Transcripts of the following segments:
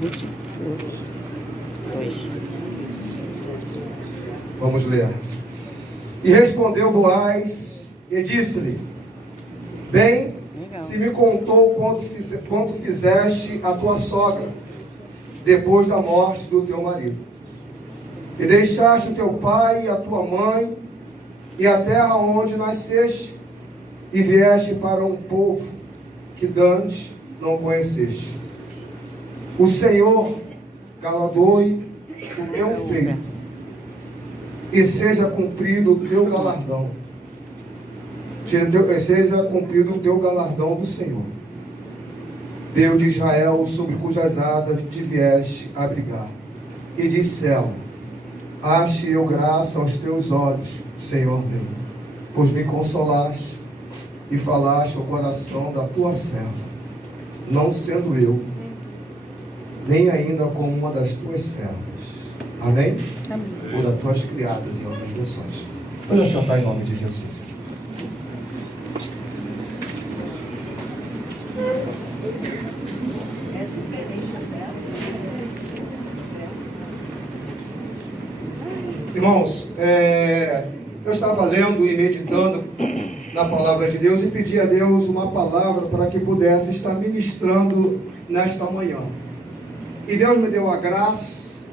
Ruth 2. Vamos ler. E respondeu Boaz e disse-lhe: Bem, se me contou quanto fizeste a tua sogra, depois da morte do teu marido, e deixaste o teu pai e a tua mãe, e a terra onde nasceste, e vieste para um povo que dantes não conheceste. O Senhor galardoe o meu feito, e seja cumprido o teu galardão. Seja cumprido o teu galardão do Senhor, Deus de Israel, sobre cujas asas te vieste abrigar. E disse ela: Ache eu graça aos teus olhos, Senhor meu, pois me consolaste e falaste ao coração da tua serva, não sendo eu, nem ainda como uma das tuas servas. Amém? Amém. Ou das tuas criadas, em outras versões. Vamos chantar em nome de Jesus. Irmãos, eu estava lendo e meditando na palavra de Deus e pedi a Deus uma palavra para que pudesse estar ministrando nesta manhã. E Deus me deu a graça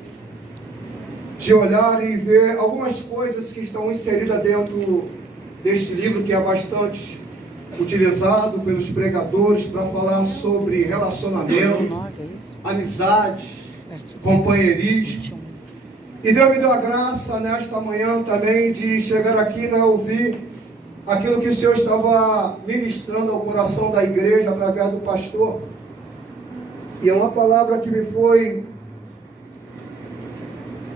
de olhar e ver algumas coisas que estão inseridas dentro deste livro, que é bastante utilizado pelos pregadores para falar sobre relacionamento, amizade, companheirismo. E Deus me deu a graça nesta manhã também de chegar aqui e ouvir aquilo que o Senhor estava ministrando ao coração da igreja através do pastor. E é uma palavra que me foi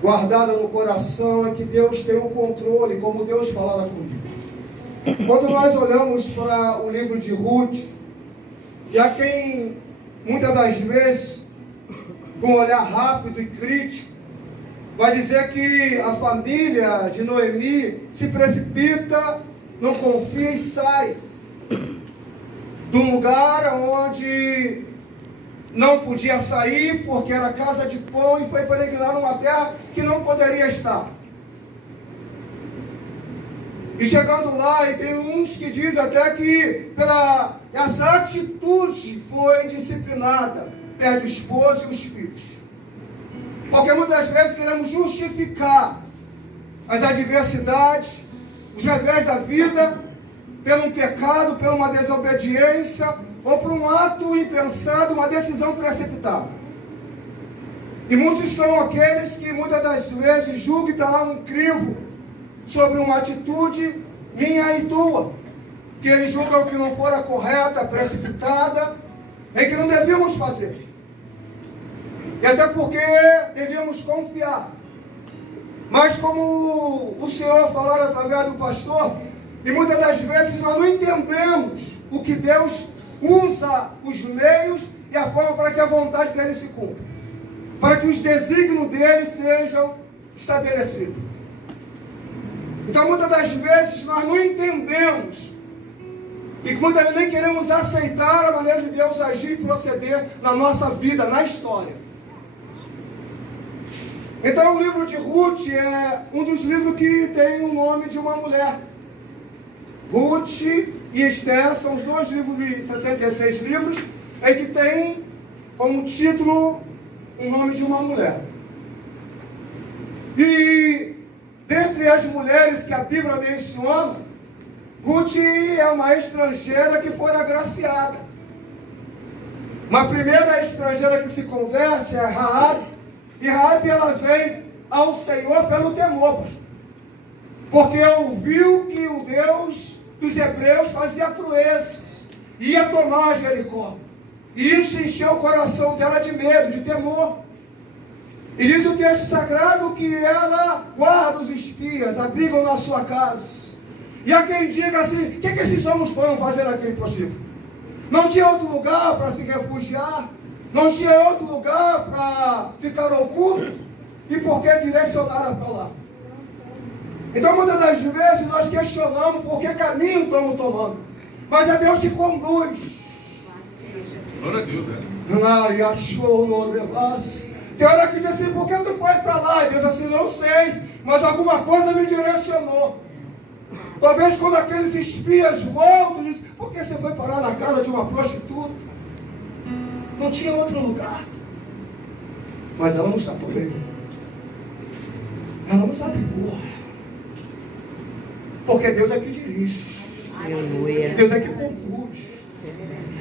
guardada no coração, é que Deus tem o controle, como Deus falara comigo. Quando nós olhamos para o livro de Ruth, e a quem muitas das vezes, com um olhar rápido e crítico, vai dizer que a família de Noemi se precipita, não confia e sai do lugar onde não podia sair, porque era casa de pão, e foi peregrinar numa terra que não poderia estar. E chegando lá, e tem uns que dizem até que pela essa atitude foi disciplinada, perde o esposo e os filhos. Porque muitas vezes queremos justificar as adversidades, os revés da vida, pelo um pecado, por uma desobediência, ou por um ato impensado, uma decisão precipitada. E muitos são aqueles que muitas das vezes julgam que está lá um crivo sobre uma atitude minha e tua, que eles julgam que não fora correta, precipitada, em que não devíamos fazer. E até porque devíamos confiar. Mas como o Senhor falar através do pastor, e muitas das vezes nós não entendemos o que Deus usa os meios e a forma para que a vontade dele se cumpra, para que os desígnios dele sejam estabelecidos. Então muitas das vezes nós não entendemos e muitas vezes nem queremos aceitar a maneira de Deus agir e proceder na nossa vida, na história. Então o livro de Ruth é um dos livros que tem o nome de uma mulher. Ruth e Esther são os dois livros de 66 livros, em que tem como título o nome de uma mulher. E dentre as mulheres que a Bíblia menciona, Ruth é uma estrangeira que foi agraciada. Uma primeira estrangeira que se converte é Raabe, e Raabe ela vem ao Senhor pelo temor, porque ouviu que o Deus dos hebreus fazia proezas, ia tomar Jericó, e isso encheu o coração dela de medo, de temor. E diz o texto sagrado que ela guarda os espias, abrigam na sua casa. E há quem diga assim: o que esses homens foram fazer naquele prostíbulo? Não tinha outro lugar para se refugiar? Não tinha outro lugar para ficar oculto? E por que direcionaram para lá? Então muitas das vezes nós questionamos por que caminho estamos tomando. Mas é Deus que conduz. Deus, Tem hora que diz assim, por que tu foi para lá? E Deus assim, não sei, mas alguma coisa me direcionou. Talvez quando aqueles espias voltam, diz, por que você foi parar na casa de uma prostituta? Não tinha outro lugar. Mas ela não sabe bem. Ela não sabe por. Porque Deus é que dirige. Aleluia. Deus é que conduz.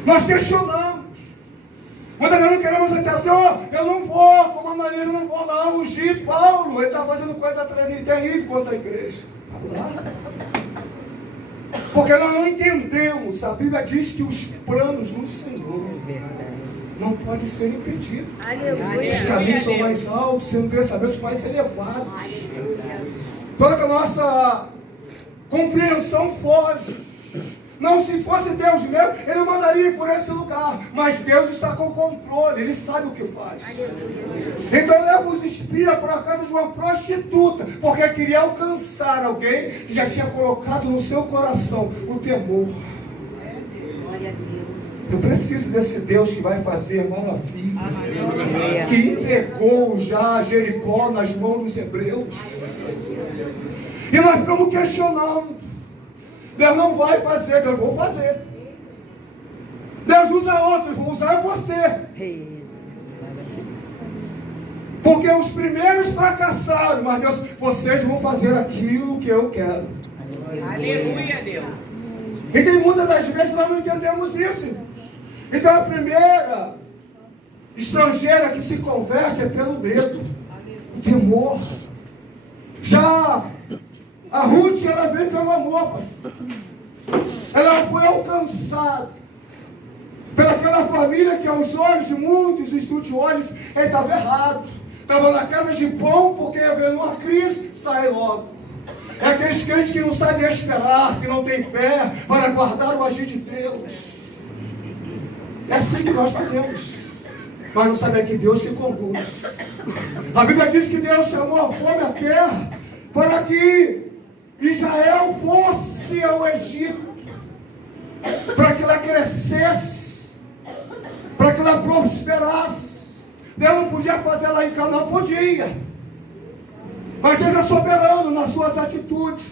Nós questionamos. Muitas vezes não queremos atenção, eu não vou, como a Maria, eu não vou lá ungir Paulo. Ele está fazendo coisa terrível contra a igreja. Porque nós não entendemos. A Bíblia diz que os planos no Senhor não podem ser impedidos. Aleluia. Os caminhos são mais altos, sendo pensamentos mais elevados. Toda a nossa compreensão foge. Não, se fosse Deus mesmo, Ele mandaria ir por esse lugar. Mas Deus está com controle, Ele sabe o que faz. Então leva os espias para a casa de uma prostituta, porque queria alcançar alguém que já tinha colocado no seu coração o temor. Eu preciso desse Deus que vai fazer maravilha, que entregou já Jericó nas mãos dos hebreus. E nós ficamos questionando. Deus não vai fazer, Deus vou fazer. Deus usa outros, vou usar você. Porque os primeiros fracassaram, mas Deus, vocês vão fazer aquilo que eu quero. Aleluia, Deus. E tem muitas das vezes nós não entendemos isso. Então a primeira estrangeira que se converte é pelo medo, o temor. Já a Ruth, ela veio pelo amor, pastor. Ela foi alcançada pelaquela família que aos olhos de muitos estudiosos ele estava errado. Estava na casa de pão porque ia ver uma crise, sai logo. É aqueles crentes que não sabem esperar, que não têm fé para guardar o agir de Deus. É assim que nós fazemos. Mas não sabem que Deus que conduz. A Bíblia diz que Deus chamou a fome à terra para que Israel fosse ao Egito, para que ela crescesse, para que ela prosperasse. Deus não podia fazer lá em Canaã, podia, mas Deus é soberano nas suas atitudes.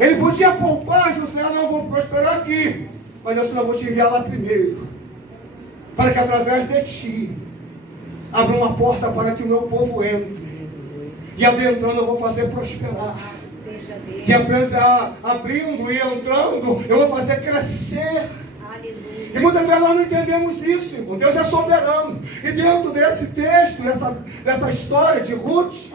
Ele podia poupar José, não vou prosperar aqui, mas eu não vou te enviar lá primeiro, para que através de ti abra uma porta para que o meu povo entre. E adentrando eu vou fazer prosperar. E abrindo e entrando, eu vou fazer crescer. E muitas vezes nós não entendemos isso, irmão. Deus é soberano. E dentro desse texto, dessa história de Ruth,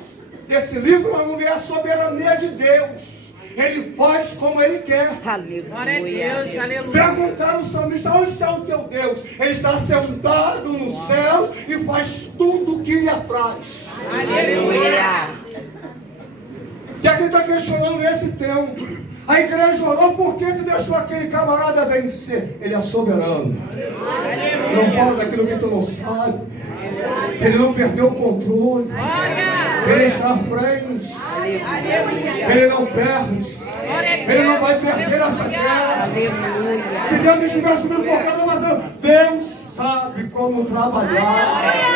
desse livro, nós vamos ver a soberania de Deus. Ele faz como Ele quer. Aleluia. Deus, aleluia. Perguntaram ao salmista, onde está o teu Deus? Ele está sentado nos céus e faz tudo o que lhe apraz. Aleluia. E aqui está questionando esse tempo. A igreja orou, por que tu deixou aquele camarada vencer? Ele é soberano. Não fala daquilo que tu não sabe. Ele não perdeu o controle. Ele está à frente. Ele não perde. Ele não vai perder essa guerra. Aleluia. Se Deus estivesse comigo por cada nação, Deus sabe como trabalhar.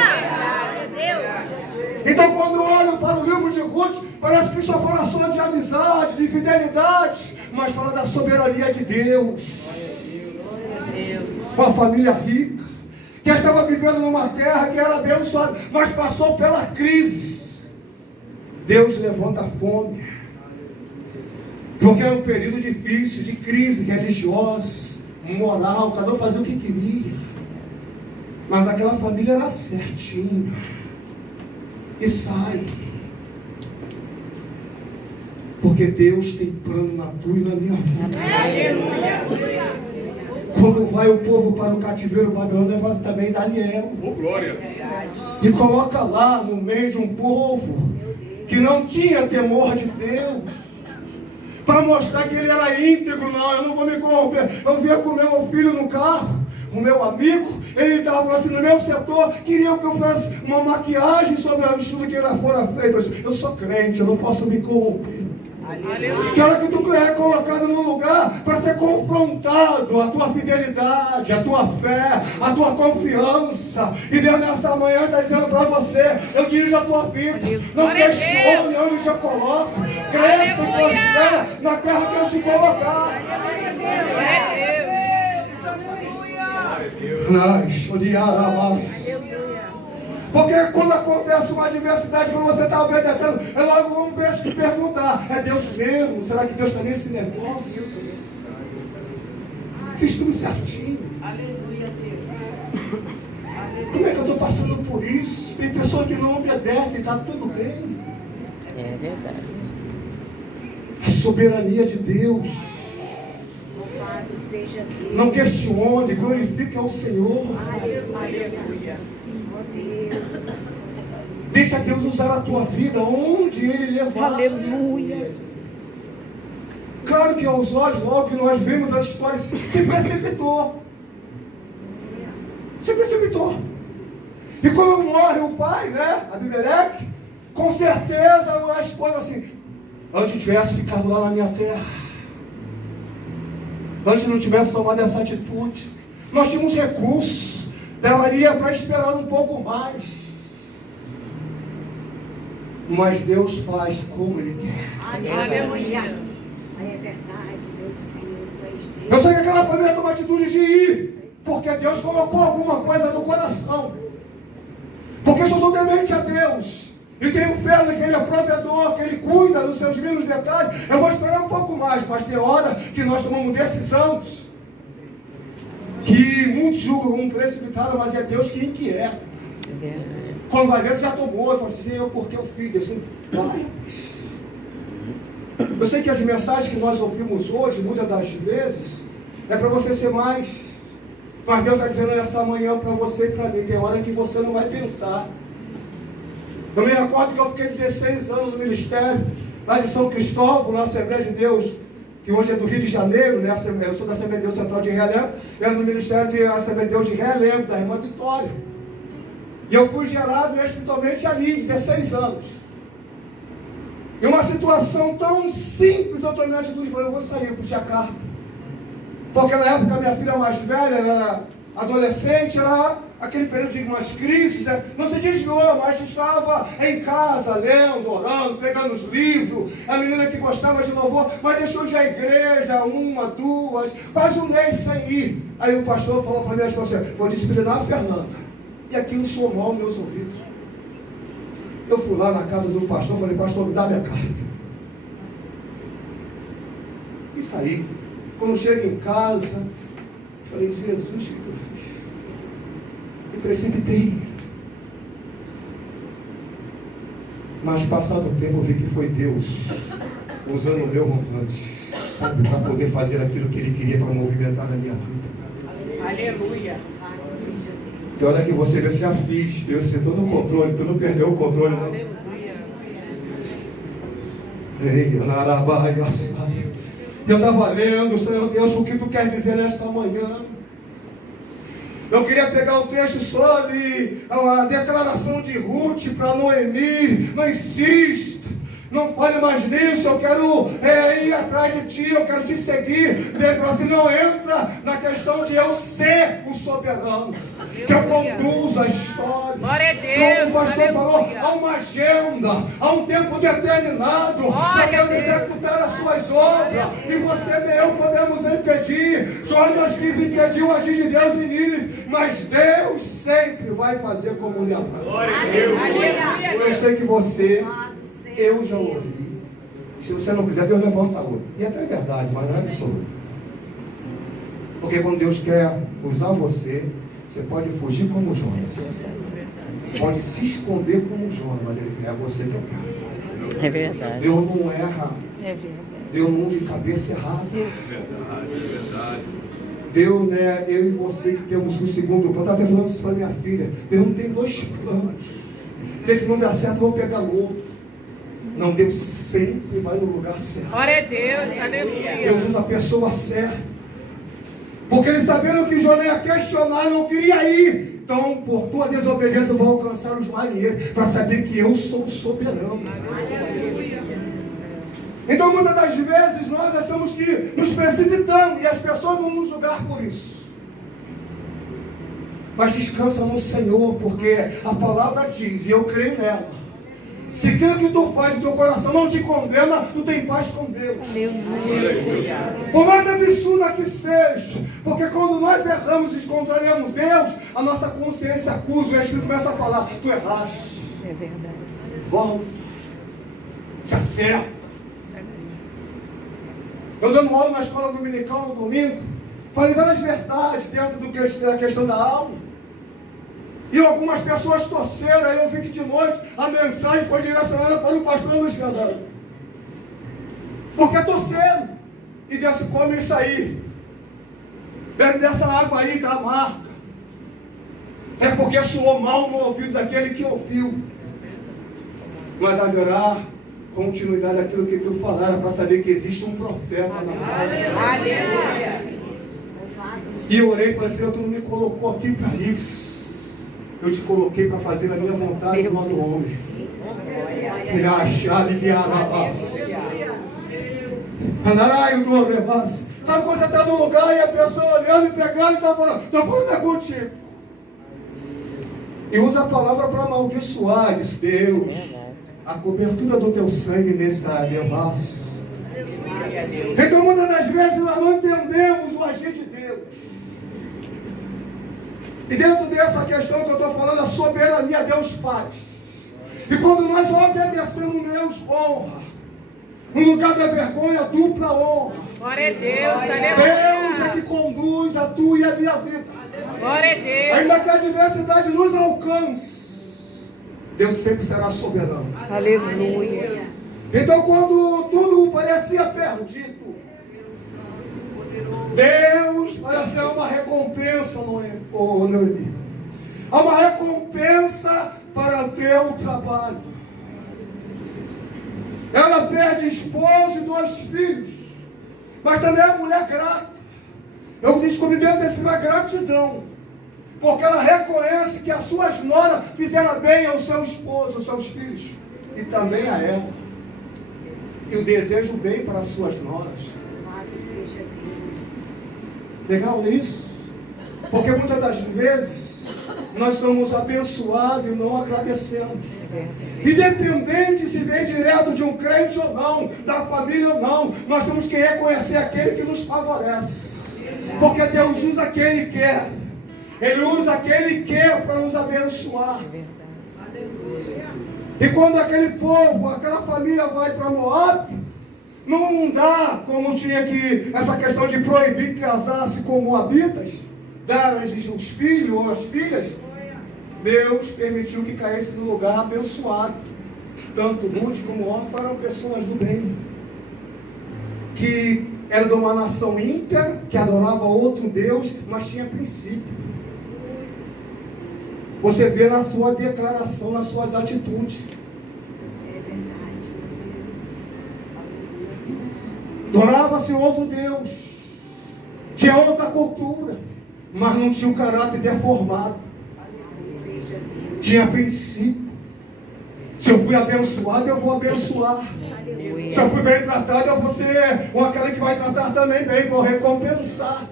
Então, quando olham para o livro de Ruth, parece que só fala só de amizade, de fidelidade, mas fala da soberania de Deus. Uma família rica, que estava vivendo numa terra que era abençoada, mas passou pela crise. Deus levanta a fome, porque era um período difícil, de crise religiosa, moral, cada um fazia o que queria. Mas aquela família era certinha. E sai. Porque Deus tem plano na tua e na minha vida. Quando vai o povo para o cativeiro babilônico, leva também Daniel. Oh, glória. E coloca lá no meio de um povo que não tinha temor de Deus, para mostrar que ele era íntegro. Não, eu não vou me corromper. Eu vinha com meu filho no carro, o meu amigo, ele estava assim no meu setor, queria que eu fizesse uma maquiagem sobre o estudo que ele fora feito. Eu sou crente, eu não posso me corromper. Que hora que tu é colocado num lugar para ser confrontado, a tua fidelidade, a tua fé, a tua confiança. E Deus nessa manhã está dizendo para você, eu dirijo a tua vida. Não questione onde eu coloco. Cresça e prospera na terra que eu te colocar. Porque quando acontece uma adversidade, quando você está obedecendo, é logo um beijo que perguntar, é Deus mesmo? Será que Deus está nesse negócio? Fiz tudo certinho. Como é que eu estou passando por isso? Tem pessoa que não obedece e está tudo bem. É verdade. A soberania de Deus. Não questione, glorifique ao Senhor. Deixa Deus usar a tua vida onde Ele levar. Aleluia. Claro que aos olhos, logo que nós vimos as histórias, se precipitou. Se precipitou. E quando morre o pai, né, Abimeleque, com certeza a esposa assim, antes tivesse ficado lá na minha terra, antes não tivesse tomado essa atitude, nós tínhamos recursos, daria para esperar um pouco mais. Mas Deus faz como Ele quer. Aleluia. É verdade, Deus Senhor. Eu sei que aquela família toma atitude de ir, porque Deus colocou alguma coisa no coração. Porque eu sou temente a Deus e tenho fé que Ele é provedor, que Ele cuida dos seus mínimos detalhes. Eu vou esperar um pouco mais, mas tem hora que nós tomamos decisões que muitos julgam precipitada, mas é Deus que inquieta. Quando vai ver, já tomou, eu falo assim, Senhor, por que eu fiz? Assim, vai. Eu sei que as mensagens que nós ouvimos hoje, muitas das vezes, é para você ser mais. Mas Deus está dizendo nessa manhã para você e para mim, tem hora que você não vai pensar. Eu me recordo que eu fiquei 16 anos no ministério, lá de São Cristóvão, na Assembleia de Deus, que hoje é do Rio de Janeiro, né? Eu sou da Assembleia de Deus Central de Realengo, era do Ministério de Assembleia de Deus de Realengo, da irmã Vitória. E eu fui gerado espiritualmente ali, 16 anos. E uma situação tão simples, eu tomei a atitude e falei, eu vou sair, eu pedi a carta. Porque na época a minha filha mais velha, era adolescente, era aquele período de umas crises, né? Não se desviou, mas estava em casa, lendo, orando, pegando os livros, a menina que gostava de louvor, mas deixou de ir à igreja, uma, duas, quase um mês sem ir. Aí o pastor falou para mim, vou disciplinar a Fernanda. E aquilo soou mal aos meus ouvidos. Eu fui lá na casa do pastor, falei, pastor, me dá minha carta. E saí. Quando chego em casa, falei, Jesus, o que eu fiz? Me precipitei. Mas passado o tempo eu vi que foi Deus usando o meu rompante, sabe, para poder fazer aquilo que Ele queria para movimentar a minha vida. Aleluia. Tem hora que você vê, já fiz, Deus, você todo o controle, tu não perdeu o controle, não. Ei, eu estava lendo, Senhor Deus, o que tu quer dizer nesta manhã? Eu queria pegar o texto sobre a declaração de Ruth para Noemi. Não insista, não fale mais nisso, eu quero ir atrás de ti, eu quero te seguir. Deus falou assim, não entra na questão de eu ser o soberano, que eu conduzo a história. Glória a Deus. Como o pastor falou, há uma agenda, há um tempo determinado para Deus executar as suas obras. E você nem eu podemos impedir. Jonas quis impedir o agir de Deus em Nínive, mas Deus sempre vai fazer como lhe apraz. Glória a Deus. Eu sei que você, eu já ouvi. Se você não quiser, Deus levanta a outra. E até é verdade, mas não é absoluto. Porque quando Deus quer usar você, você pode fugir como Jonas. Pode se esconder como Jonas, mas Ele é você que eu quero. É verdade. Deus não erra. É verdade. Deus não usa de cabeça errada. É verdade. Deus, né, eu e você que temos um segundo plano. Eu estava até falando isso para minha filha. Deus não tem dois planos. Se esse não der certo, eu vou pegar o outro. Não, Deus sempre vai no lugar certo. Glória a Deus, aleluia. Deus usa a pessoa certa. Porque ele sabendo que Jonas ia questionar, não queria ir. Então, por tua desobediência, eu vou alcançar os marinheiros para saber que eu sou o soberano. Então, muitas das vezes, nós achamos que nos precipitamos e as pessoas vão nos julgar por isso. Mas descansa no Senhor, porque a palavra diz, e eu creio nela. Se aquilo que tu faz no teu coração não te condena, tu tem paz com Deus. Por mais absurda que seja, porque quando nós erramos e descontrariamos Deus, a nossa consciência acusa, o Espírito começa a falar, tu erraste. É verdade. Volta, te acerta. Eu dando aula na escola dominical no domingo, falei várias verdades dentro da questão da aula. E algumas pessoas torceram, aí eu vi que de noite a mensagem foi direcionada para o pastor Luiz Gandão. Porque torceram. E disse, come isso aí. Bebe dessa água aí da marca. É porque soou mal no ouvido daquele que ouviu. Mas haverá continuidade daquilo que tu falaram para saber que existe um profeta na casa. Aleluia. E eu orei e falei, Senhor, tu não me colocou aqui para isso. Eu te coloquei para fazer a minha vontade no outro homem. Ele achava de arrabas. Andaraio do arrabas. Sabe quando você está num lugar e a pessoa olhando e pegando e está falando, estou falando contigo. E usa a palavra para amaldiçoar, diz Deus. A cobertura do teu sangue nessa devassa. Então, muitas das vezes nós não entendemos o agir de Deus. E dentro dessa questão que eu estou falando, a soberania Deus faz. E quando nós obedecemos, Deus honra. No lugar da vergonha, dupla honra. Glória a Deus, aleluia. Deus é que conduz a tua e a minha vida. Glória a Deus. Ainda que a adversidade nos alcance, Deus sempre será soberano. Aleluia. Então, quando tudo parecia perdido, Deus parecia uma recompensa, Noemi. Há uma recompensa para o teu trabalho. Ela perde esposo e 2 filhos, mas também é mulher grata. Eu descobri dentro desse uma gratidão, porque ela reconhece que as suas noras fizeram bem ao seu esposo, aos seus filhos, e também a ela. E o desejo bem para as suas noras. Legal isso? Porque muitas das vezes nós somos abençoados e não agradecemos. Independente se vem direto de um crente ou não, da família ou não, nós temos que reconhecer aquele que nos favorece. Porque Deus usa quem Ele quer. Ele usa quem Ele quer para nos abençoar. E quando aquele povo, aquela família vai para Moab, não dá como tinha que, essa questão de proibir que casasse com moabitas, dar os filhos ou as filhas. Deus permitiu que caísse no lugar abençoado. Tanto Ruth como Orfa eram pessoas do bem, que era de uma nação ímpia, que adorava outro Deus, mas tinha princípio. Você vê na sua declaração, nas suas atitudes. Adorava-se outro Deus, tinha outra cultura, mas não tinha um caráter deformado, tinha princípio. Se eu fui abençoado, eu vou abençoar. Se eu fui bem tratado, eu vou ser aquele que vai tratar também bem, vou recompensar.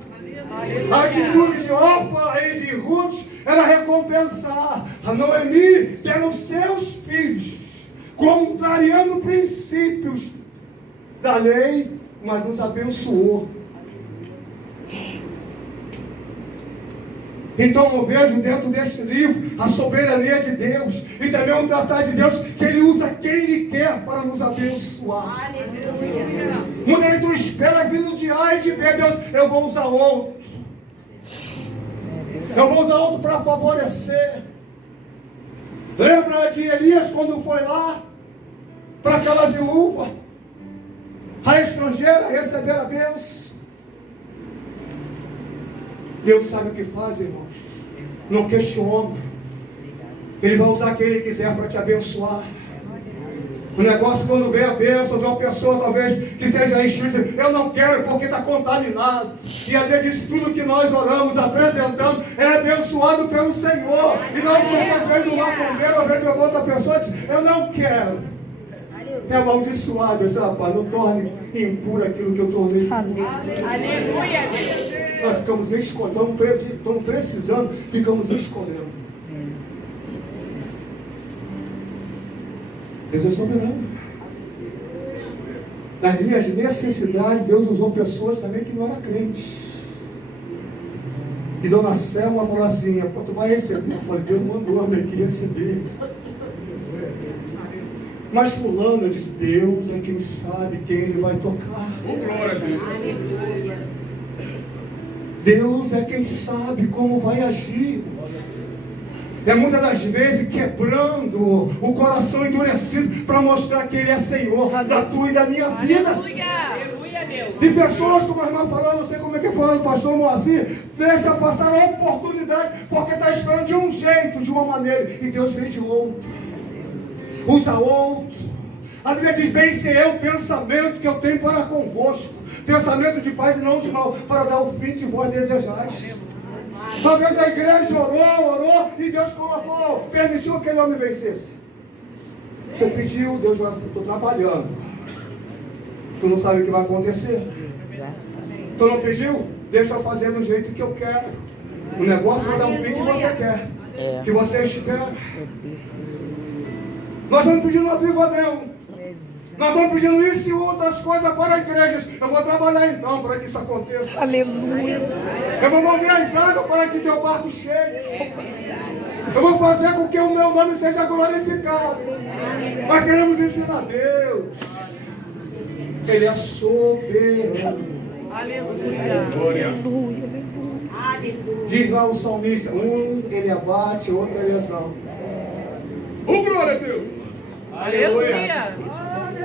A atitude de Orfa e de Ruth era recompensar. A Noemi, pelos seus filhos, contrariando princípios da lei, mas nos abençoou. Então eu vejo dentro deste livro a soberania de Deus e também o tratar de Deus, que Ele usa quem Ele quer para nos abençoar. Aleluia. Muita gente não espera vindo de A e de B. Deus, eu vou usar outro. Eu vou usar outro para favorecer. Lembra de Elias quando foi lá para aquela viúva, a estrangeira, receber a bênção? Deus sabe o que faz, irmãos. Não questiona. Ele vai usar quem Ele quiser para te abençoar. O negócio, quando vem a bênção de uma pessoa, talvez que seja extrema, eu não quero porque está contaminado. E a Deus diz: tudo que nós oramos, apresentando, é abençoado pelo Senhor. E não porque vem do macumbeiro ou vem de outra pessoa, diz: eu não quero. é amaldiçoado. Esse rapaz, não torne impuro aquilo que eu tornei puro. Aleluia, Deus. Nós ficamos escolhendo, estamos precisando, ficamos escolhendo. Deus é soberano. Nas minhas necessidades, Deus usou pessoas também que não eram crentes. E Dona Selma falou assim, pô, tu vai receber. Eu falei, Deus mandou eu aqui receber. Mas fulano, eu disse, Deus é quem sabe quem Ele vai tocar. Glória a Deus. Deus é quem sabe como vai agir. É muitas das vezes quebrando o coração endurecido para mostrar que Ele é Senhor da tua e da minha vida. Aleluia, Deus. E pessoas, como a irmã falou, não sei como é que falou o pastor Moacir, deixa passar a oportunidade porque está esperando de um jeito, de uma maneira, e Deus vem de outro. Usa outro. A Bíblia diz, bem sei eu o pensamento que eu tenho para convosco, pensamento de paz e não de mal, para dar o fim que vós desejais. Uma vez a igreja orou, e Deus colocou, permitiu que aquele homem vencesse. Você pediu, Deus vai, estou trabalhando. Tu não sabe o que vai acontecer. Tu não pediu? Deixa eu fazer do jeito que eu quero. O negócio vai dar o fim que você quer, que você espera. Nós estamos pedindo um avivamento. Nós estamos pedindo isso e outras coisas para a igreja. Eu vou trabalhar então para que isso aconteça. Aleluia. Eu vou mover as águas para que teu barco chegue. Eu vou fazer com que o meu nome seja glorificado. Mas queremos ensinar a Deus. Ele é soberano. Aleluia. Glória. Diz lá o salmista, um ele abate, outro ele exalta. Glória a Deus. Aleluia.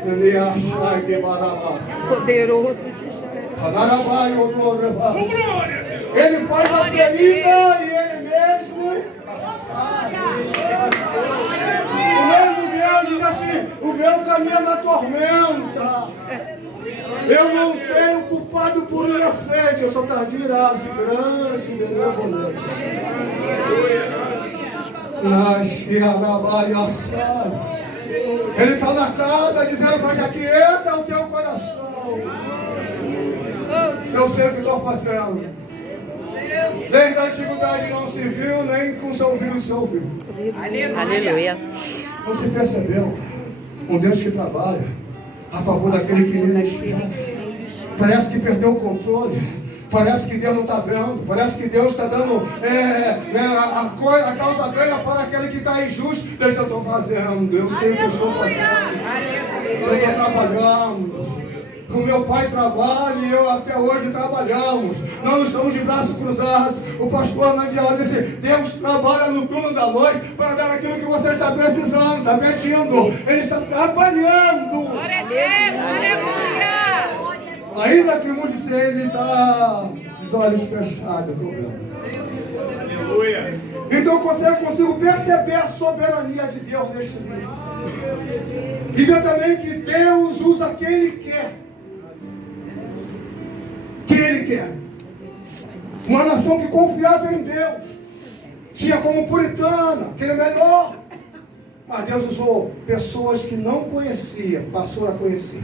Ele acha que baralá. Poderoso de Israel. Glória a Deus. Ele faz a ferida e ele mesmo sabe. O mesmo Deus diz assim, o meu caminho é na tormenta. Eu não tenho culpado por inocente, eu sou tardiaço, grande e benevolente. Nasce a trabalhação. Ele está na casa dizendo, mas aquieta o teu coração. Eu sei o que estou fazendo. Desde a antiguidade não se viu, nem com seu filho se ouviu. Aleluia. Você percebeu? Um Deus que trabalha a favor daquele que nele espera. Parece que perdeu o controle. Parece que Deus não está vendo. Parece que Deus está dando a causa ganha para aquele que está injusto. Deus, eu estou fazendo. Eu sei o que eu estou fazendo. Eu estou trabalhando. O meu pai trabalha e eu até hoje trabalhamos. Não estamos de braços cruzados. O pastor Nandiala disse, Deus trabalha no turno da noite para dar aquilo que você está precisando, está pedindo. Ele está trabalhando. Glória a Deus. Aleluia. Ainda que mude ser, ele está de olhos fechados. Aleluia. Então eu consigo perceber a soberania de Deus neste livro. E ver também que Deus usa quem Ele quer. Quem Ele quer. Uma nação que confiava em Deus. Tinha como puritana, aquele melhor. Mas Deus usou pessoas que não conheciam, passou a conhecer.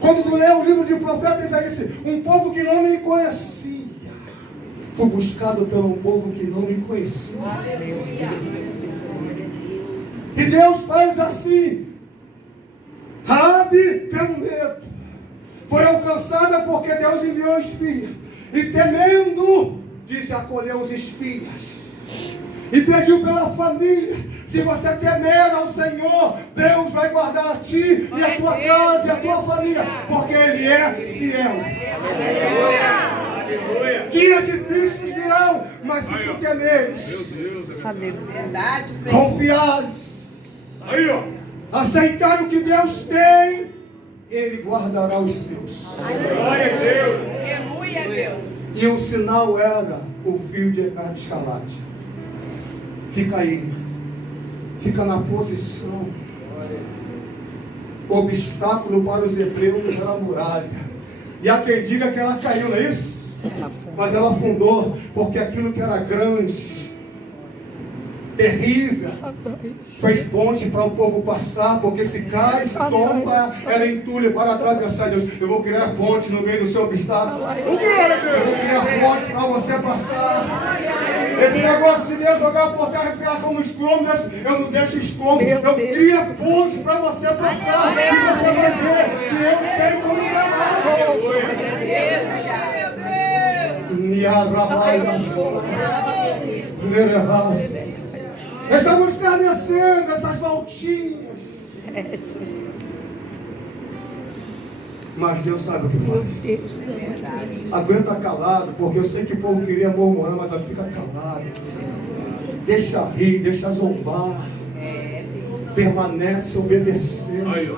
Quando tu lê o livro de profetas, ele disse, um povo que não me conhecia, foi buscado por um povo que não me conhecia. E Deus faz assim. Raabe, pelo medo, foi alcançada porque Deus enviou espia. E temendo, disse, acolheu os espias. E pediu pela família. Se você temer ao Senhor, Deus vai guardar a ti e a tua casa e a tua família, porque Ele é fiel. Aleluia. Dias difíceis virão, mas se tu temeres, Verdade, Senhor. confiares, Aí, ó. aceitar o que Deus tem, Ele guardará os seus. Glória a Deus. Aleluia, Deus. E o sinal era o fio de escarlate. Fica aí. Fica na posição. O obstáculo para os hebreus era a muralha. E há quem diga que ela caiu, não é isso? Mas ela afundou, porque aquilo que era grande, terrível. Fez ponte para o povo passar, porque se cai, se tomba, era entulho para atravessar. Deus, eu vou criar ponte no meio do seu obstáculo. Eu vou criar ponte para você passar. Esse negócio de Deus jogar por terra e ficar como escombros, eu não deixo escombros. Eu crio ponte para você passar. E você vai ver que eu sei como enganar. Estamos escarnecendo essas voltinhas. Mas Deus sabe o que faz. Aguenta calado, porque eu sei que o povo queria murmurar, mas fica calado. Deixa rir, deixa zombar. Permanece obedecendo.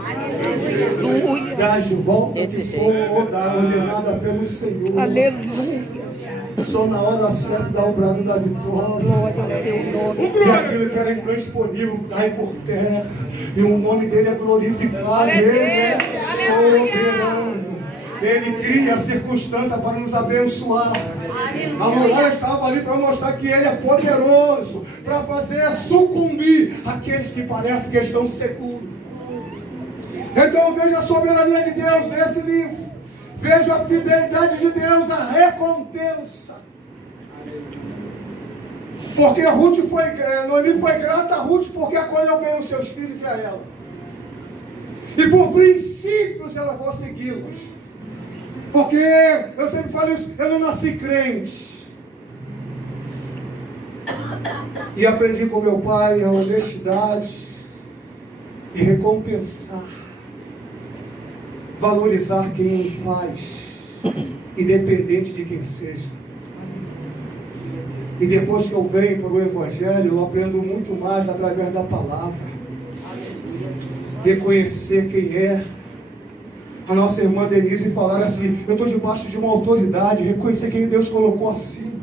Dá as voltas que for ordenada pelo Senhor. Aleluia. Só na hora certa dá o brado da vitória. E aquilo que era intransponível cai por terra. E o nome dele é glorificado. Ele é soberano. Ele cria a circunstância para nos abençoar. A muralha estava ali para mostrar que ele é poderoso, para fazer sucumbir aqueles que parecem que estão seguros. Então veja a soberania de Deus nesse livro. Veja a fidelidade de Deus, a recompensa. Porque Noemi foi grata a Ruth porque acolheu bem os seus filhos e a ela. E por princípios ela foi segui-los. Porque eu sempre falo isso, eu não nasci crente. E aprendi com meu pai a honestidade e recompensar. Valorizar quem faz, independente de quem seja. E depois que eu venho para o Evangelho, eu aprendo muito mais através da palavra. Reconhecer quem é. A nossa irmã Denise falar assim, eu estou debaixo de uma autoridade, reconhecer quem Deus colocou assim.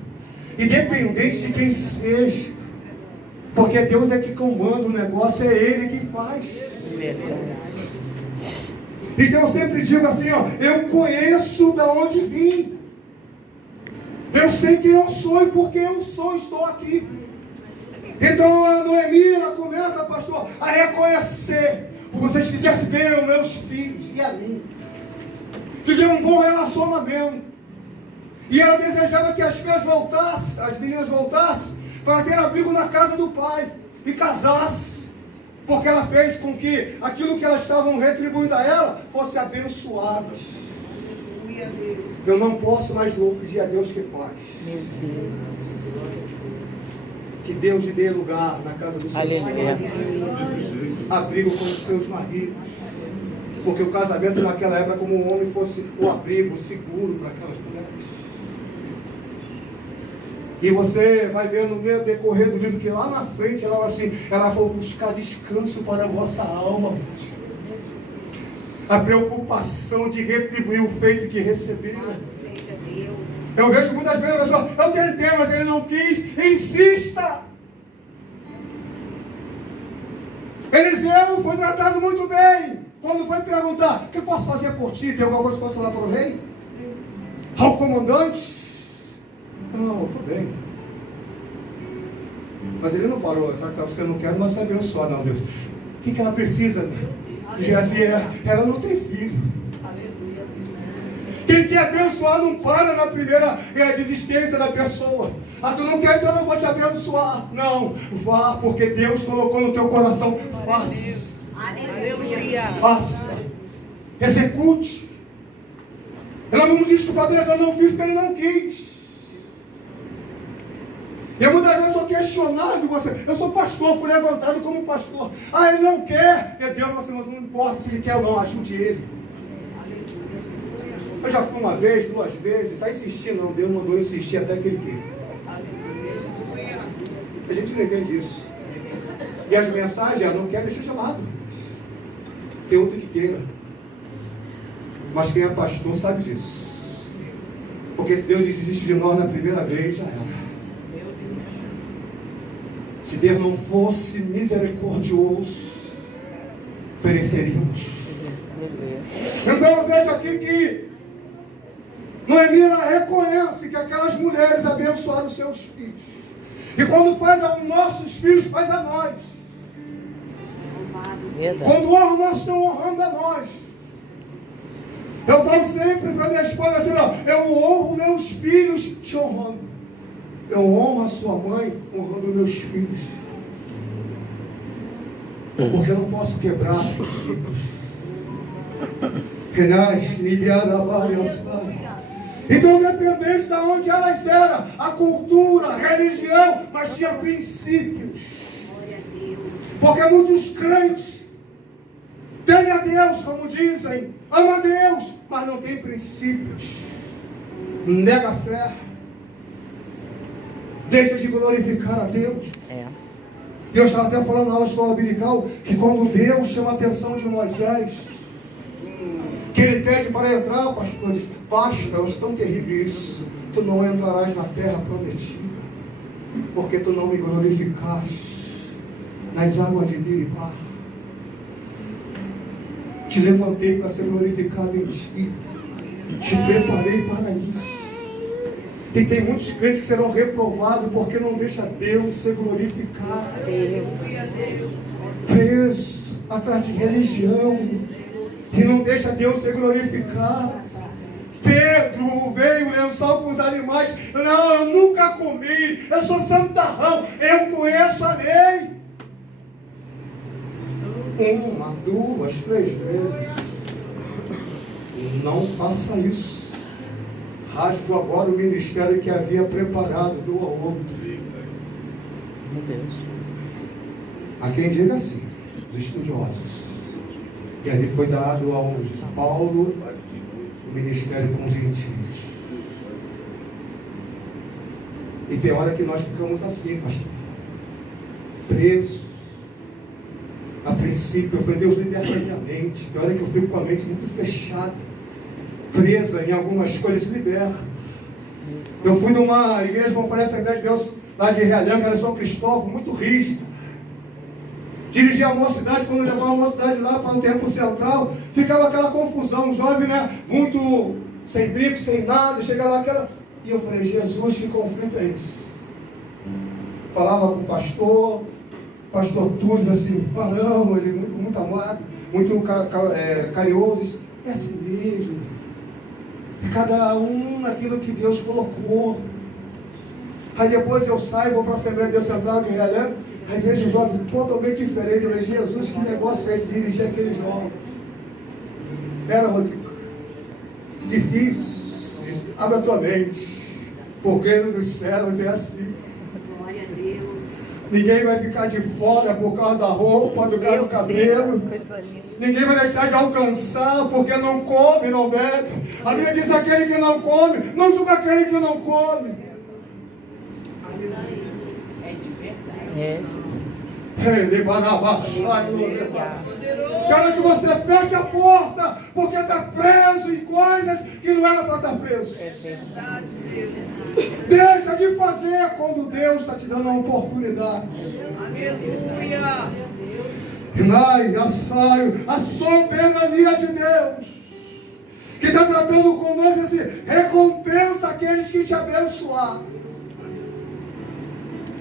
Independente de quem seja. Porque Deus é que comanda o negócio, é Ele que faz. Então eu sempre digo assim, ó, eu conheço de onde vim. Eu sei quem eu sou e porque eu sou, estou aqui. Então a Noemi, ela começa, pastor, a reconhecer. Vocês fizessem bem aos meus filhos e a mim. Viver um bom relacionamento. E ela desejava que as filhas voltassem, as meninas voltassem, para ter abrigo na casa do pai e casassem. Porque ela fez com que aquilo que elas estavam retribuindo a ela fosse abençoadas. Eu não posso mais pedir a Deus que faz. Que Deus lhe dê lugar na casa dos seus filhos. Abrigo com os seus maridos. Porque o casamento naquela época, como um homem fosse o abrigo seguro para aquelas mulheres. E você vai ver no decorrer do livro que lá na frente ela assim, ela foi buscar descanso para a vossa alma. A preocupação de retribuir o feito que receberam. Eu vejo muitas vezes a pessoa, eu tentei, mas ele não quis. Insista! Eliseu foi tratado muito bem. Quando foi perguntar, o que eu posso fazer por ti? Tem alguma coisa que eu posso falar para o rei? Ao comandante? Não, estou bem. Mas ele não parou. Sabe que você não quer, mas você abençoar, não, Deus. O que ela precisa? Ela não tem filho. Quem quer abençoar não para na primeira desistência da pessoa. Ah, tu não quer, então eu não vou te abençoar. Não, vá, porque Deus colocou no teu coração. Faça. Aleluia. Faça. Execute. Ela não diz que o padre não fiz porque ele não quis. Eu muitas vezes sou questionado, eu sou pastor, fui levantado como pastor. Ah, ele não quer. É Deus, você não importa se ele quer ou não, ajude ele. Eu já fui uma vez, 2 vezes, está insistindo, não, Deus mandou insistir até que ele queira. A gente não entende isso. E as mensagens, não quer, deixa de lado. Tem outro que queira. Mas quem é pastor sabe disso. Porque se Deus desiste de nós na primeira vez, já era. Se Deus não fosse misericordioso, pereceríamos. Então eu vejo aqui que Noemi ela reconhece que aquelas mulheres abençoaram seus filhos. E quando faz aos nossos filhos, faz a nós. Verdade. Quando honra, nós estamos honrando a nós. Eu falo sempre para minha esposa assim, ó, eu honro meus filhos te honrando. Eu honro a sua mãe honrando meus filhos. Porque eu não posso quebrar princípios. Então, independente de onde elas eram, a cultura, a religião, mas tinha princípios. Porque muitos crentes temem a Deus, como dizem, ama a Deus, mas não tem princípios. Nega a fé. Deixa de glorificar a Deus. E eu estava até falando na aula de escola dominical que quando Deus chama a atenção de Moisés, que ele pede para entrar, o pastor disse, basta, elas tão terrível isso, tu não entrarás na terra prometida, porque tu não me glorificaste nas águas de Miribá. Te levantei para ser glorificado em ti, te preparei para isso. E tem muitos crentes que serão reprovados porque não deixa Deus ser glorificado. Preso atrás de religião. E não deixa Deus ser glorificado. Pedro veio lençol com os animais. Não, eu nunca comi. Eu sou santarrão. Eu conheço a lei. 1, 2, 3 vezes. Não faça isso. Rasgo agora o ministério que havia preparado do outro. Meu Deus. Há quem diga assim, os estudiosos, que ali foi dado a Paulo o ministério com os gentios. E tem hora que nós ficamos assim, pastor, presos. A princípio eu falei, Deus liberta minha mente. Tem hora que eu fico com a mente muito fechada, presa em algumas coisas, liberta. Eu fui numa igreja, conferência da Igreja de Deus, lá de Realhão, que era São Cristóvão, muito rígido. Dirigi a mocidade, quando levava a mocidade lá para o tempo central, ficava aquela confusão, jovem, né? Muito sem brinco, sem nada, chegava lá aquela... E eu falei, Jesus, que conflito é esse? Falava com o pastor Túlio, assim, não, ele muito amado, muito carinhoso, é assim mesmo. E cada um naquilo que Deus colocou. Aí depois eu saio, vou para a Assembleia de Deus Central de Realhão, aí vejo um jovem totalmente diferente. Eu falei, Jesus, que negócio é esse, dirigir aquele jovem? Era, Rodrigo, difícil. Disse, abre a tua mente, porque o reino dos céus é assim. Glória a Deus. Ninguém vai ficar de fora por causa da roupa, do cabelo. Ninguém vai deixar de alcançar porque não come, não bebe. A Bíblia diz, aquele que não come, não julga aquele que não come. É de verdade. É. Quero que você feche a porta, porque está preso em coisas que não era para estar preso. É verdade, Deus. Deixa de fazer quando Deus está te dando uma oportunidade. Aleluia. A soberania de Deus, que está tratando conosco assim, recompensa aqueles que te abençoaram.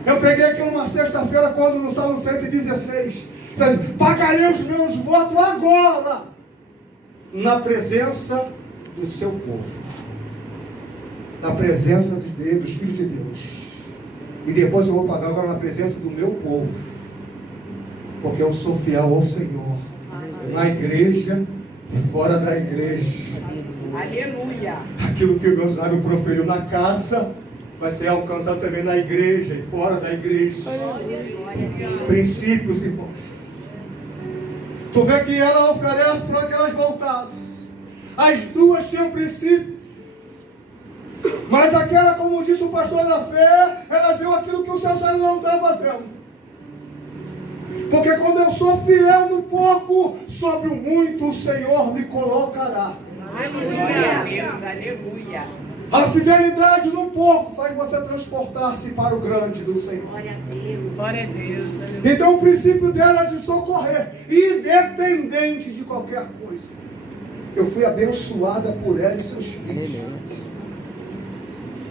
Eu peguei aqui uma sexta-feira, quando no Salmo 116, pagarei os meus votos agora, na presença do seu povo, na presença dos filhos de Deus, e depois eu vou pagar agora na presença do meu povo, porque eu sou fiel ao Senhor, na igreja e fora da igreja. Aleluia. Aquilo que o meu sábio proferiu na casa vai ser alcançado também na igreja e fora da igreja. Princípios, irmãos. Tu vê que ela oferece para que elas voltassem. As duas tinham princípio. Mas aquela, como disse o pastor da fé, ela viu aquilo que o César não estava vendo. Porque quando eu sou fiel no pouco, sobre o muito o Senhor me colocará. Aleluia. Aleluia. A fidelidade no pouco faz você transportar-se para o grande do Senhor. Glória a Deus. Glória a Deus. Então o princípio dela é de socorrer, independente de qualquer coisa. Eu fui abençoada por ela e seus filhos.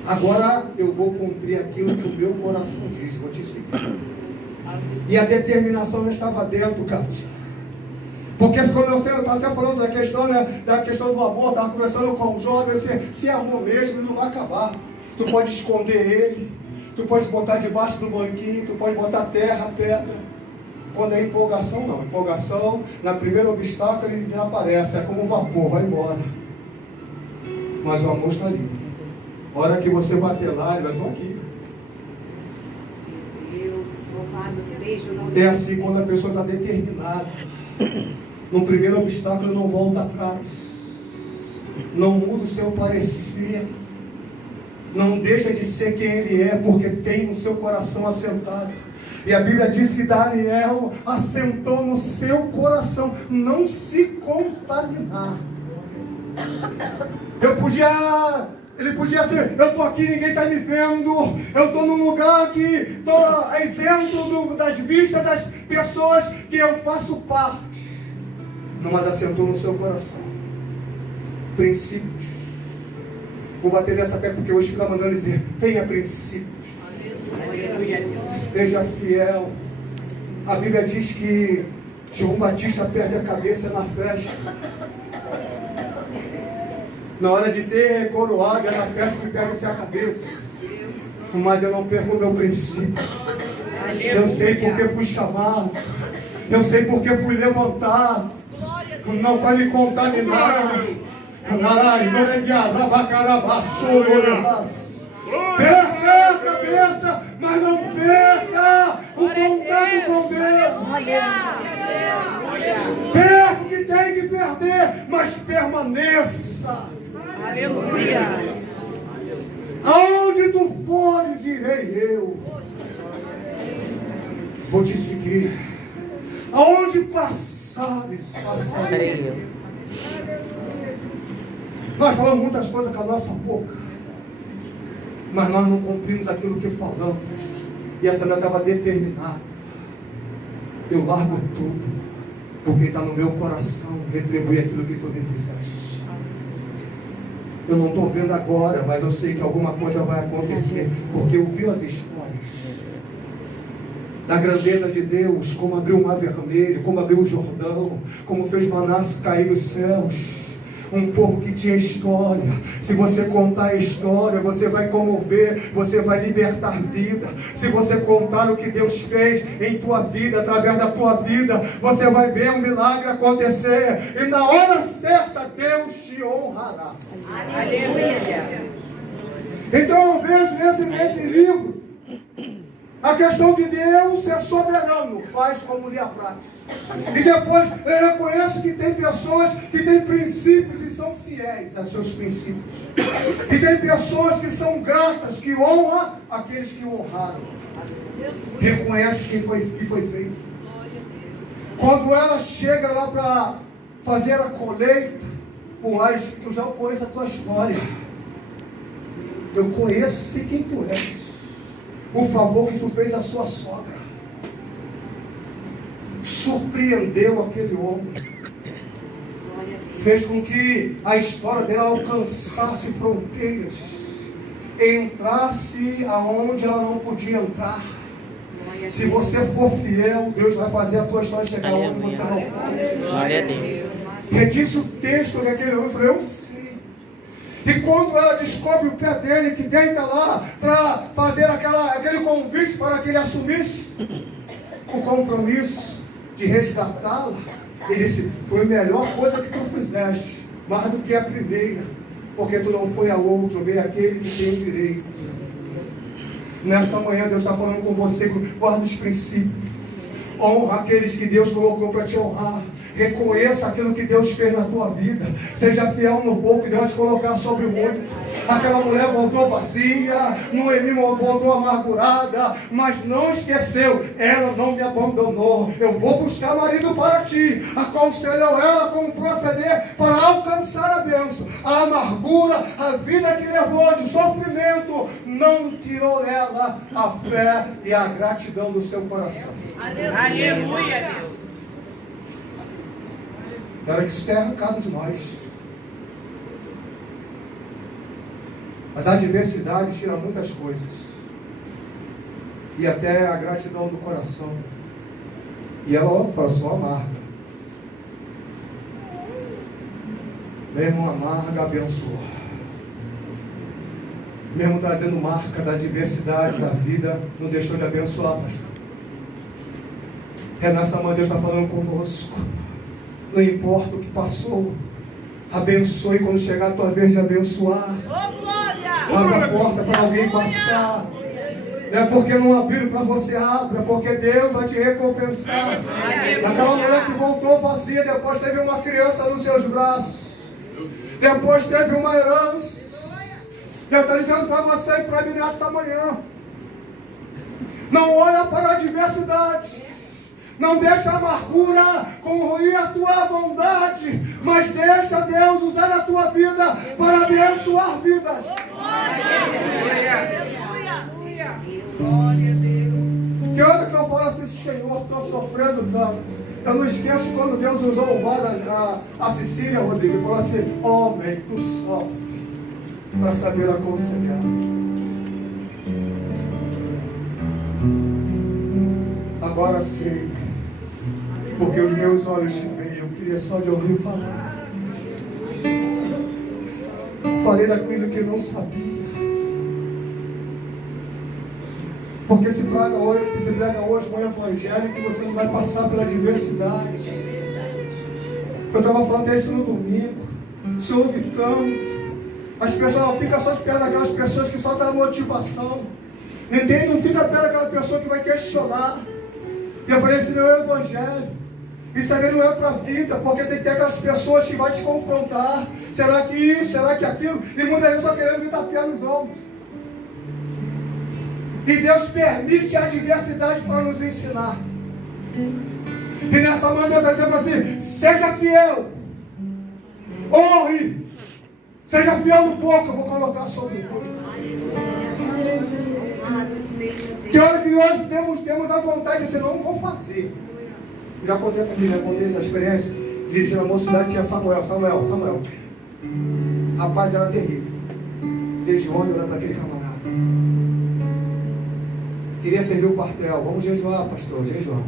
Agora eu vou cumprir aquilo que o meu coração diz, vou te seguir. E a determinação já estava dentro, cara. Porque como eu estava até falando da questão, né, da questão do amor, estava conversando com um jovem, assim, se é amor mesmo, ele não vai acabar. Tu pode esconder ele, tu pode botar debaixo do banquinho, tu pode botar terra, pedra. Quando é empolgação, não. Empolgação, na primeira obstáculo, ele desaparece, é como um vapor, vai embora. Mas o amor está ali. A hora que você bater lá, ele vai estar aqui. Deus, louvado seja o nome de É Deus. assim quando a pessoa está determinada. No primeiro obstáculo não volta atrás. Não muda o seu parecer. Não deixa de ser quem ele é, porque tem no seu coração assentado. E a Bíblia diz que Daniel assentou no seu coração não se contaminar. Ele podia ser, eu estou aqui, ninguém está me vendo, eu estou num lugar que estou isento das vistas das pessoas que eu faço parte. Não, mas assentou no seu coração princípios. Vou bater nessa pé porque hoje está mandando dizer, tenha princípios. Seja fiel. A Bíblia diz que João Batista perde a cabeça na festa. Na hora de ser coroado, é na festa que perde-se a cabeça. Mas eu não perco o meu princípio. Eu sei porque fui chamado. Eu sei porque fui levantado. Não para me contaminar. Perca a cabeça, mas não perca o contato com Deus. Perca o que tem que perder, mas permaneça. Aleluia. Aonde tu fores, irei eu. Vou te seguir. Aonde passares, passarei eu. Nós falamos muitas coisas com a nossa boca, mas nós não cumprimos aquilo que falamos. E essa mulher estava determinada. Eu largo tudo, porque está no meu coração retribuir aquilo que tu me fizeste. Eu não estou vendo agora, mas eu sei que alguma coisa vai acontecer, porque eu vi as histórias da grandeza de Deus, como abriu o mar vermelho, como abriu o Jordão, como fez Manasse cair dos céus. Um povo que tinha história. Se você contar a história, você vai comover, você vai libertar vida. Se você contar o que Deus fez em tua vida, através da tua vida, você vai ver um milagre acontecer. E na hora certa, Deus te honrará. Aleluia. Então eu vejo nesse livro a questão de Deus é soberano, faz como lhe apraz. E depois eu reconheço que tem pessoas que têm princípios e são fiéis aos seus princípios. E tem pessoas que são gratas, que honram aqueles que honraram. Reconhece que foi feito. Quando ela chega lá para fazer a colheita, mas eu já conheço a tua história. Eu conheço, sei quem tu és. O favor que tu fez à sua sogra surpreendeu aquele homem, fez com que a história dela alcançasse fronteiras, entrasse aonde ela não podia entrar. Se você for fiel, Deus vai fazer a tua história chegar onde você não pode. Glória a Deus. Redisse o texto daquele homem, eu falei, eu sei. E quando ela descobre o pé dele, que deita lá para fazer aquele convite para que ele assumisse o compromisso de resgatá-la, ele disse, foi a melhor coisa que tu fizeste, mais do que a primeira, porque tu não foi a outro, veio aquele que tem direito. Nessa manhã Deus está falando com você, guarda os princípios. Honra aqueles que Deus colocou para te honrar. Reconheça aquilo que Deus fez na tua vida. Seja fiel no pouco e Deus vai te colocar sobre o muito. Aquela mulher voltou vazia, Noemi voltou amargurada, mas não esqueceu, ela não me abandonou. Eu vou buscar marido para ti. Aconselhou ela como proceder para alcançar a bênção. A amargura, a vida que levou de sofrimento, não tirou dela a fé e a gratidão do seu coração. Aleluia, Deus. Quero que isso seja arrancado de nós. As adversidades tiram muitas coisas. E até a gratidão do coração. E ela fala, só amarga. Mesmo amarga, abençoa. Mesmo trazendo marca da adversidade da vida, não deixou de abençoar, pastor. É nessa manhã Deus está falando conosco. Não importa o que passou, abençoe quando chegar a tua vez de abençoar. Abra a porta para alguém passar. Não é porque não abriram para você abra, porque Deus vai te recompensar. Aquela mulher que voltou vazia, depois teve uma criança nos seus braços. Depois teve uma herança. Deus está dizendo para você e para mim nesta manhã. Não olha para a adversidade. Não deixa a amargura corroer a tua bondade, mas deixa Deus usar a tua vida para abençoar vidas. Que hora que eu falo assim, Senhor, estou sofrendo tanto. Eu não esqueço quando Deus usou o vaso a Cecília, Rodrigo, e falou assim, homem, tu sofre para saber aconselhar. Agora sei, porque os meus olhos te veem, eu queria só de ouvir falar. Falei daquilo que não sabia. Porque se prega hoje um evangelho que você não vai passar pela adversidade. Eu estava falando isso no domingo. Se ouve tanto. As pessoas não ficam só de perto daquelas pessoas que só dão motivação. Ninguém não fica perto daquela pessoa que vai questionar. E eu falei, esse não é o evangelho. Isso aí não é para a vida, porque tem que ter aquelas pessoas que vão te confrontar. Será que isso? Será que aquilo? E muitas vezes só querendo vir tapear nos ombros. E Deus permite a adversidade para nos ensinar. E nessa manhã Deus está dizendo assim, seja fiel. Honre. Seja fiel no pouco, eu vou colocar sobre o muito. Que hora que hoje temos a vontade de dizer, não vou fazer. Já acontece aqui, né? Contei essa experiência. Dirigindo a mocidade, tinha Samuel. Rapaz, era terrível. Desde ontem, olhando para aquele camarada. Queria servir o quartel. Vamos jejuar, pastor, jejuar.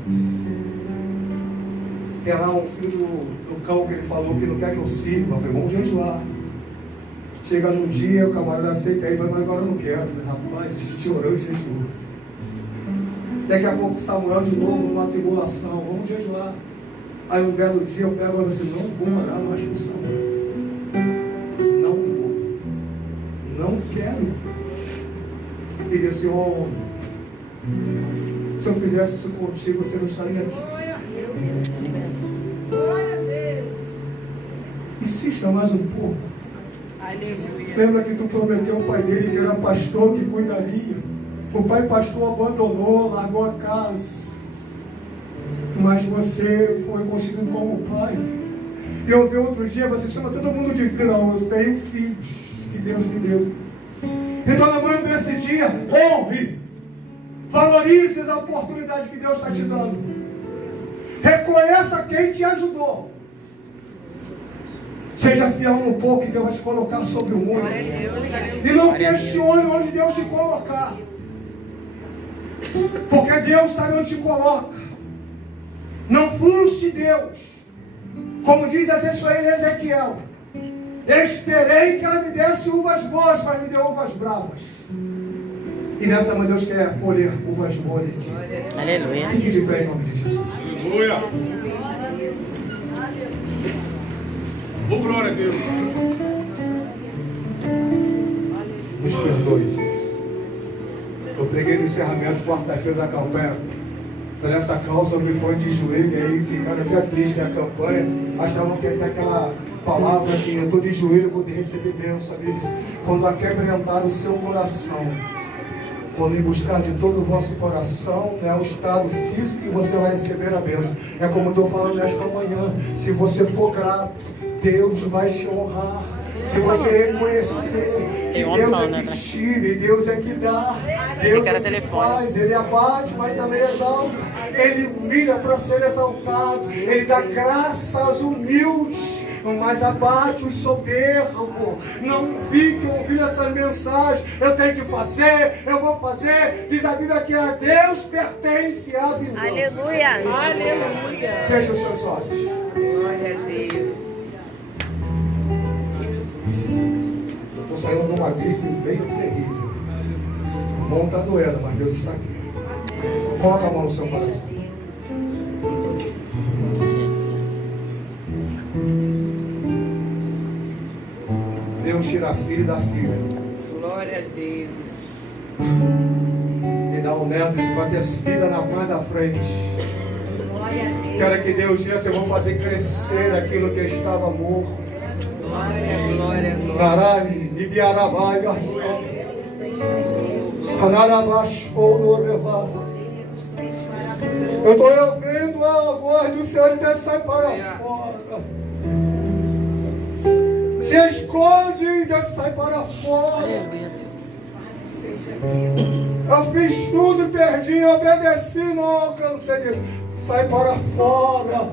Tem lá um filho do cão que ele falou que não quer que eu sirva. Eu falei, vamos jejuar. Chega num dia, o camarada aceita aí, mas agora eu não quero. Eu falei, rapaz, a gente orou e jejuou. Daqui a pouco Samuel de novo numa tribulação, vamos jejuar. Aí um belo dia eu pego e falo assim, não vou orar mais com Samuel. Não vou. Não quero. E ele disse, oh, se eu fizesse isso contigo, você não estaria aqui. Insista mais um pouco. Aleluia. Lembra que tu prometeu ao pai dele que era pastor que cuidaria. O pai pastor abandonou, largou a casa. Mas você foi constituído como pai. E eu vi outro dia, você chama todo mundo de filho. Não, eu tenho filhos que Deus me deu. Então, na manhã desse dia, honre. Valorize a oportunidade que Deus está te dando. Reconheça quem te ajudou. Seja fiel no pouco que Deus vai te colocar sobre o muito. E não questione onde Deus te colocar. Porque Deus sabe onde te coloca. Não frustre Deus. Como diz Ezequiel, eu esperei que ela me desse uvas boas, mas me deu uvas bravas. E nessa manhã Deus quer colher uvas boas em ti. Aleluia. Fique de pé em nome de Jesus. Aleluia. Oh, glória a Deus. Nos perdoe. Eu preguei no encerramento quarta-feira da campanha. Por essa causa eu me põe de joelho aí, ficaram até triste na campanha. Achavam que até aquela palavra assim, eu estou de joelho, eu vou receber bênção. Ele disse, quando aquebrantar o seu coração, quando me buscar de todo o vosso coração, né, o estado físico, e você vai receber a bênção. É como eu estou falando nesta manhã, se você for grato, Deus vai te honrar. Se você reconhecer que Deus é que tira e Deus é que dá, Deus é que faz, Ele abate, mas também exalta. Ele humilha para ser exaltado. Ele dá graça aos humildes. mas abate o soberbo. Não fique ouvindo essas mensagens. Eu tenho que fazer, eu vou fazer. Diz a Bíblia que a Deus pertence a vingança. Aleluia. Aleluia. Feche os seus olhos. Glória a Deus. Estou saindo de uma crise bem terrível. A mão está doendo, mas Deus está aqui. Coloca a mão no seu coração. Deus tira a filha da filha Glória a Deus. e dá um neto que vai ter vida mais à frente. Glória a Deus. Quero que Deus diga: eu vou fazer crescer aquilo que estava morto. Glória, glória, glória. Narari, Ibiarabai, Anarabash, Onorebas. Eu estou ouvindo a voz do Senhor e Deus sai para fora. Se esconde e Deus sai para fora. Eu fiz tudo, perdi, obedeci, não alcancei Deus. Sai para fora.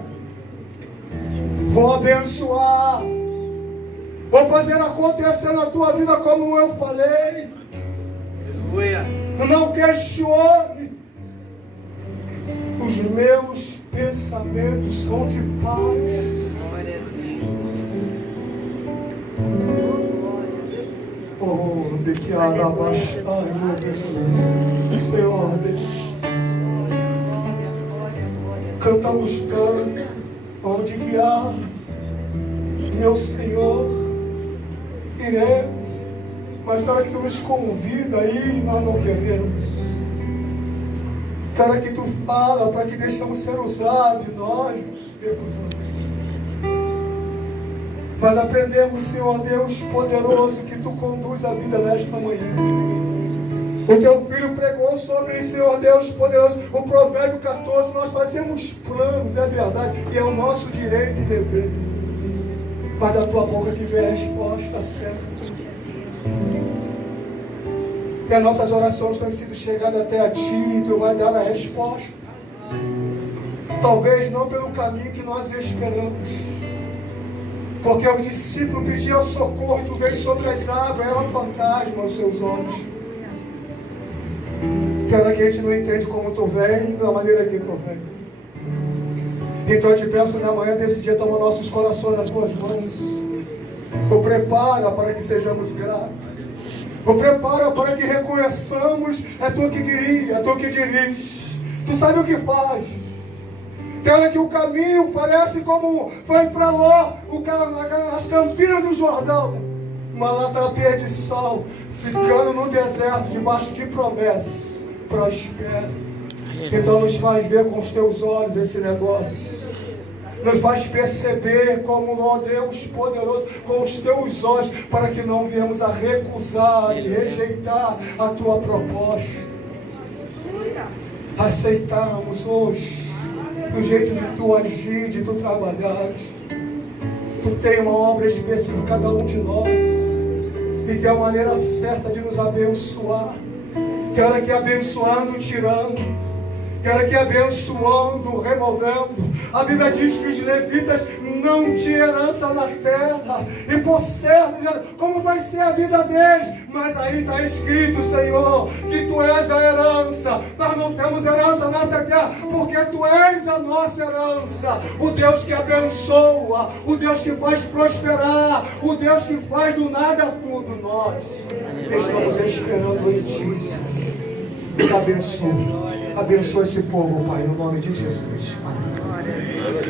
Vou abençoar. Vou fazer acontecer na tua vida como eu falei. Aleluia. Não questione. Os meus pensamentos são de paz. Glória a Deus. Oh, de que alabaste, Senhor Deus. Cantamos tanto, onde guiar, meu Senhor, iremos. Mas na hora que tu nos convida aí, nós não queremos. Cara, que tu fala para que deixamos ser usados e nós nos recusamos. Mas aprendemos, Senhor Deus poderoso, que tu conduz a vida nesta manhã. O teu filho pregou sobre, Senhor Deus poderoso, o provérbio 14, nós fazemos planos, é verdade, e é o nosso direito e dever. Mas da tua boca que vem a resposta certa. E as nossas orações têm sido chegadas até a ti, e tu vai dar a resposta. Talvez não pelo caminho que nós esperamos. Porque os discípulos pediam socorro e tu veio sobre as águas, era fantasma aos seus olhos. Quero que a gente não entende como tu vem, da maneira que tu vem. Então eu te peço na manhã desse dia, toma nossos corações nas tuas mãos. Tu prepara para que sejamos gratos. Tu prepara para que reconheçamos, é tu que guia, é tu que dirige. Tu sabe o que faz. Olha que o caminho parece como foi para Ló, as campinas do Jordão. Mas lá está a perdição, ficando no deserto, debaixo de promessas, prospera. Então nos faz ver com os teus olhos esse negócio. Nos faz perceber como, ó Deus poderoso, com os teus olhos, para que não viemos a recusar e rejeitar a tua proposta. Aceitamos hoje do jeito de tu agir, de tu trabalhar. Tu tem uma obra específica em cada um de nós e tem a maneira certa de nos abençoar. Quero aqui abençoando, tirando. Quero aqui abençoando, removendo. A Bíblia diz que os levitas não tinham herança na terra. E por certo, como vai ser a vida deles? Mas aí está escrito, Senhor, que Tu és a herança. Nós não temos herança nessa terra, porque Tu és a nossa herança. O Deus que abençoa, o Deus que faz prosperar, o Deus que faz do nada tudo. Nós estamos esperando em Ti, Senhor. Abençoa esse povo, Pai, no nome de Jesus. Amém.